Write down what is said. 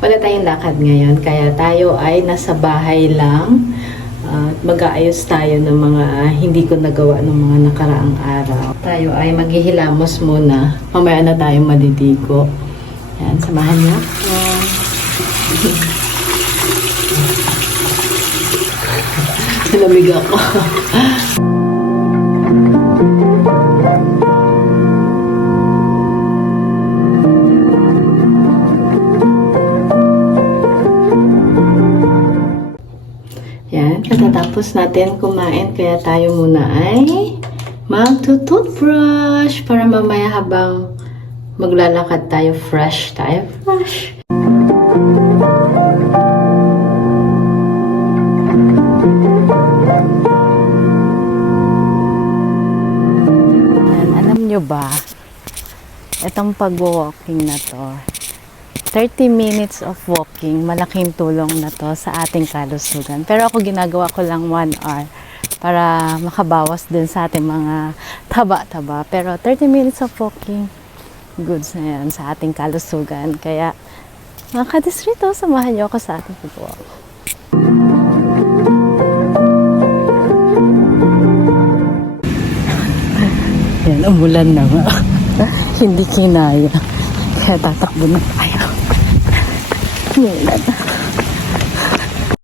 Wala tayong lakad ngayon, kaya tayo ay nasa bahay lang. At mag-aayos tayo ng mga hindi ko nagawa ng mga nakaraang araw. Tayo ay maghihilamos muna. Mamaya na tayong maliligo. Yan, samahan niyo ako. Malamig ako. Yan, katatapos natin kumain, kaya tayo muna ay magtutoothbrush para mamaya habang maglalakad tayo, fresh tayo. Fresh! Yan, alam nyo ba, itong pag-walking na to, 30 minutes of walking, malaking tulong na to sa ating kalusugan. Pero ako ginagawa ko lang 1 hour para makabawas din sa ating mga taba-taba. Pero 30 minutes of walking, goods na yan sa ating kalusugan. Kaya mga kadistrito, samahan niyo ako sa ating pag-walk. Yan, umulan na nga. Hindi kinaya. Kaya tatakbo na tayo. Umulan na.